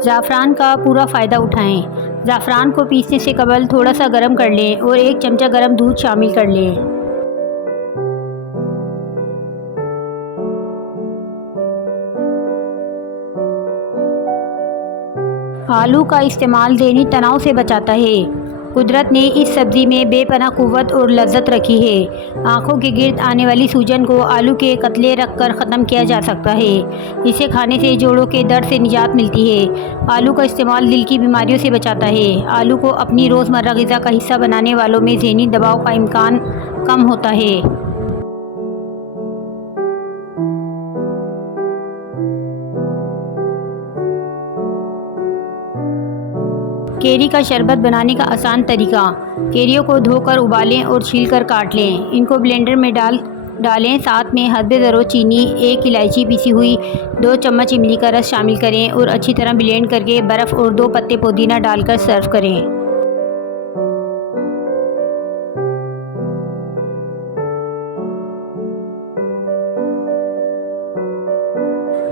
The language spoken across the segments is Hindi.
ज़ाफ़रान का पूरा फ़ायदा उठाएं। ज़ाफ़रान को पीसने से कबल थोड़ा सा गर्म कर लें और 1 चमचा गर्म दूध शामिल कर लें। आलू का इस्तेमाल ज़हनी तनाव से बचाता है। कुदरत ने इस सब्ज़ी में बेपनाह क़ुव्वत और लज़्ज़त रखी है। आँखों के गिर्द आने वाली सूजन को आलू के कतले रख कर ख़त्म किया जा सकता है। इसे खाने से जोड़ों के दर्द से निजात मिलती है। आलू का इस्तेमाल दिल की बीमारियों से बचाता है। आलू को अपनी रोज़मर्रा ग़िज़ा का हिस्सा बनाने वालों में ज़हनी दबाव का इम्कान कम होता है। केरी का शरबत बनाने का आसान तरीका। केरियों को धोकर उबालें और छीलकर काट लें। इनको ब्लेंडर में डालें। साथ में हस्बे ज़रूरत चीनी, 1 इलायची पीसी हुई, 2 चम्मच इमली का रस शामिल करें और अच्छी तरह ब्लेंड करके बर्फ़ और 2 पत्ते पुदीना डालकर सर्व करें।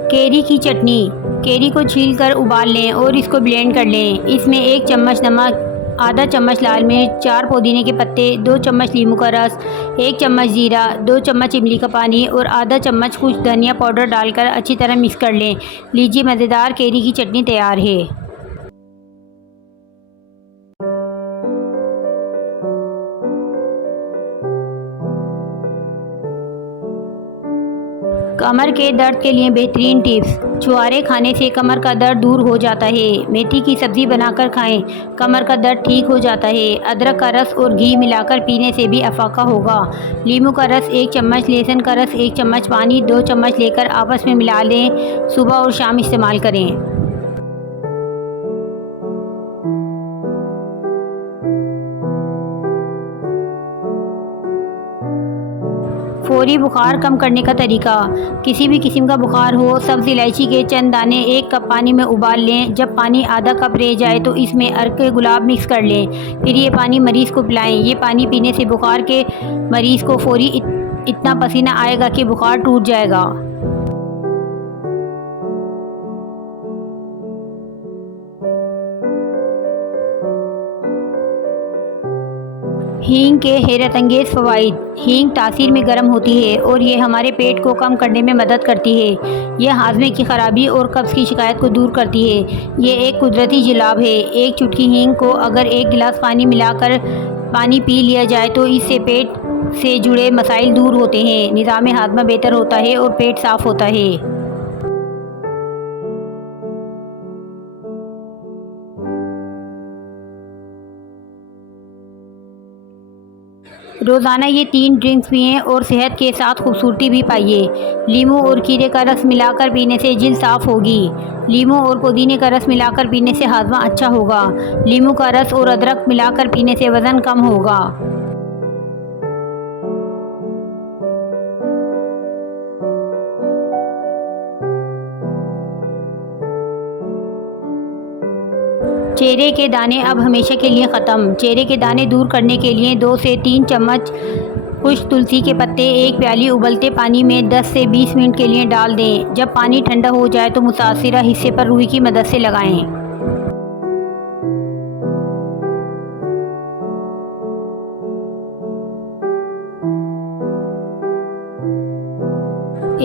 केरी की चटनी। केरी को छीलकर उबाल लें और इसको ब्लेंड कर लें। इसमें 1 चम्मच नमक, आधा चम्मच लाल मिर्च, 4 पुदीने के पत्ते, 2 चम्मच नींबू का रस, 1 चम्मच जीरा, 2 चम्मच इमली का पानी और आधा चम्मच कुछ धनिया पाउडर डालकर अच्छी तरह मिक्स कर लें। लीजिए, मज़ेदार केरी की चटनी तैयार है। कमर के दर्द के लिए बेहतरीन टिप्स। छुहारे खाने से कमर का दर्द दूर हो जाता है। मेथी की सब्ज़ी बनाकर खाएं, कमर का दर्द ठीक हो जाता है। अदरक का रस और घी मिलाकर पीने से भी अफाका होगा। नींबू का रस 1 चम्मच, लहसुन का रस 1 चम्मच, पानी 2 चम्मच लेकर आपस में मिला लें। सुबह और शाम इस्तेमाल करें। फौरी बुखार कम करने का तरीका। किसी भी किस्म का बुखार हो, सब्ज़ इलायची के चंद दाने 1 कप पानी में उबाल लें। जब पानी आधा कप रह जाए तो इसमें अर्क गुलाब मिक्स कर लें। फिर ये पानी मरीज़ को पिलाएं। ये पानी पीने से बुखार के मरीज़ को फौरी इतना पसीना आएगा कि बुखार टूट जाएगा। हींग के हैरत अंगेज़ फ़वाइद। हींग तासीर में गर्म होती है और ये हमारे पेट को कम करने में मदद करती है। यह हाजमे की ख़राबी और कब्ज़ की शिकायत को दूर करती है। ये एक कुदरती जुलाब है। 1 चुटकी हींग को अगर 1 गिलास पानी मिलाकर पानी पी लिया जाए तो इससे पेट से जुड़े मसाइल दूर होते हैं, निज़ाम हाज़मा बेहतर होता है और पेट साफ़ होता है। रोज़ाना ये 3 ड्रिंक्स पिएं और सेहत के साथ खूबसूरती भी पाइए। लीमू और खीरे का रस मिलाकर पीने से जिल्द साफ़ होगी। लीमू और पुदीने का रस मिलाकर पीने से हाज़मा अच्छा होगा। लीमू का रस और अदरक मिलाकर पीने से वज़न कम होगा। चेहरे के दाने अब हमेशा के लिए ख़त्म। चेहरे के दाने दूर करने के लिए 2 से 3 चम्मच खुश्क तुलसी के पत्ते 1 प्याली उबलते पानी में 10 से 20 मिनट के लिए डाल दें। जब पानी ठंडा हो जाए तो मुतासिरा हिस्से पर रुई की मदद से लगाएं।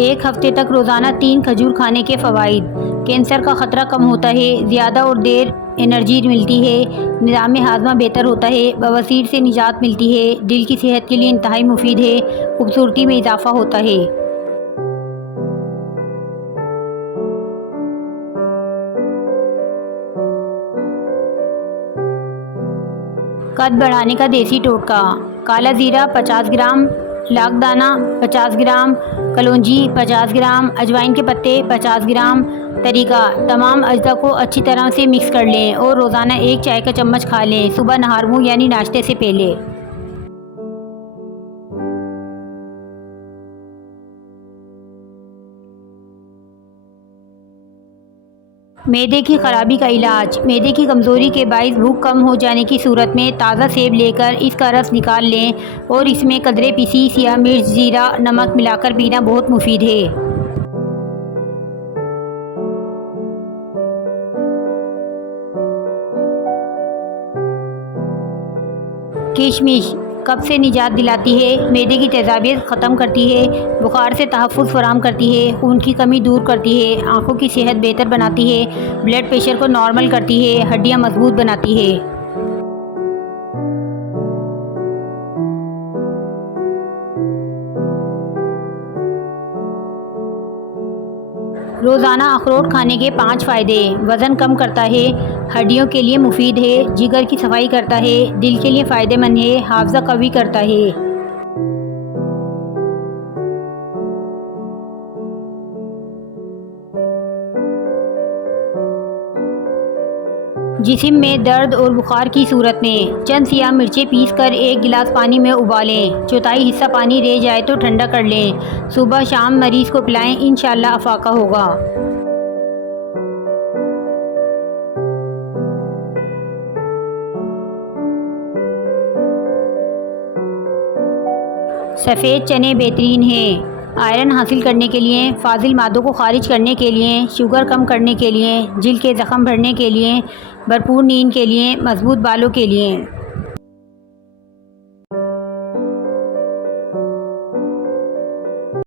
1 हफ्ते तक रोज़ाना 3 खजूर खाने के फ़वाइद। कैंसर का ख़तरा कम होता है। ज़्यादा और देर एनर्जी मिलती है। निज़ाम हाज़मा बेहतर होता है। बवासीर से निजात मिलती है। दिल की सेहत के लिए इंतहाई मुफीद है। खूबसूरती में इजाफ़ा होता है। कद बढ़ाने का देसी टोटका। काला ज़ीरा 50 ग्राम, लाखदाना 50 ग्राम, कलौंजी 50 ग्राम, अजवाइन के पत्ते 50 ग्राम। तरीका: तमाम अज्जा को अच्छी तरह से मिक्स कर लें और रोज़ाना 1 चाय का चम्मच खा लें, सुबह नहार मुँह यानी नाश्ते से पहले। मैदे की खराबी का इलाज। मैदे की कमज़ोरी के बायस भूख कम हो जाने की सूरत में ताज़ा सेब लेकर इसका रस निकाल लें और इसमें कदरे पिसी सिया मिर्च, ज़ीरा, नमक मिलाकर पीना बहुत मुफीद है। किशमिश कब्ज़ से निजात दिलाती है, मैदे की तेज़ाबियत ख़त्म करती है, बुखार से तहफ़्फ़ुज़ फराहम करती है, खून की कमी दूर करती है, आँखों की सेहत बेहतर बनाती है, ब्लड प्रेशर को नॉर्मल करती है, हड्डियाँ मजबूत बनाती है। रोज़ाना अखरोट खाने के 5 फ़ायदे। वज़न कम करता है, हड्डियों के लिए मुफीद है, जिगर की सफाई करता है, दिल के लिए फ़ायदेमंद है, हाफ़ज़ा कवी करता है। जिस्म में दर्द और बुखार की सूरत में चंद सियाह मिर्चें पीसकर 1 गिलास पानी में उबालें। चौथाई हिस्सा पानी रह जाए तो ठंडा कर लें। सुबह शाम मरीज़ को पिलाएं, इंशाअल्लाह अफाका होगा। सफ़ेद चने बेहतरीन हैं। आयरन हासिल करने के लिए, फाजिल मादों को खारिज करने के लिए, शुगर कम करने के लिए, जिल्द के ज़ख़म भरने के लिए, भरपूर नींद के लिए, मजबूत बालों के लिए।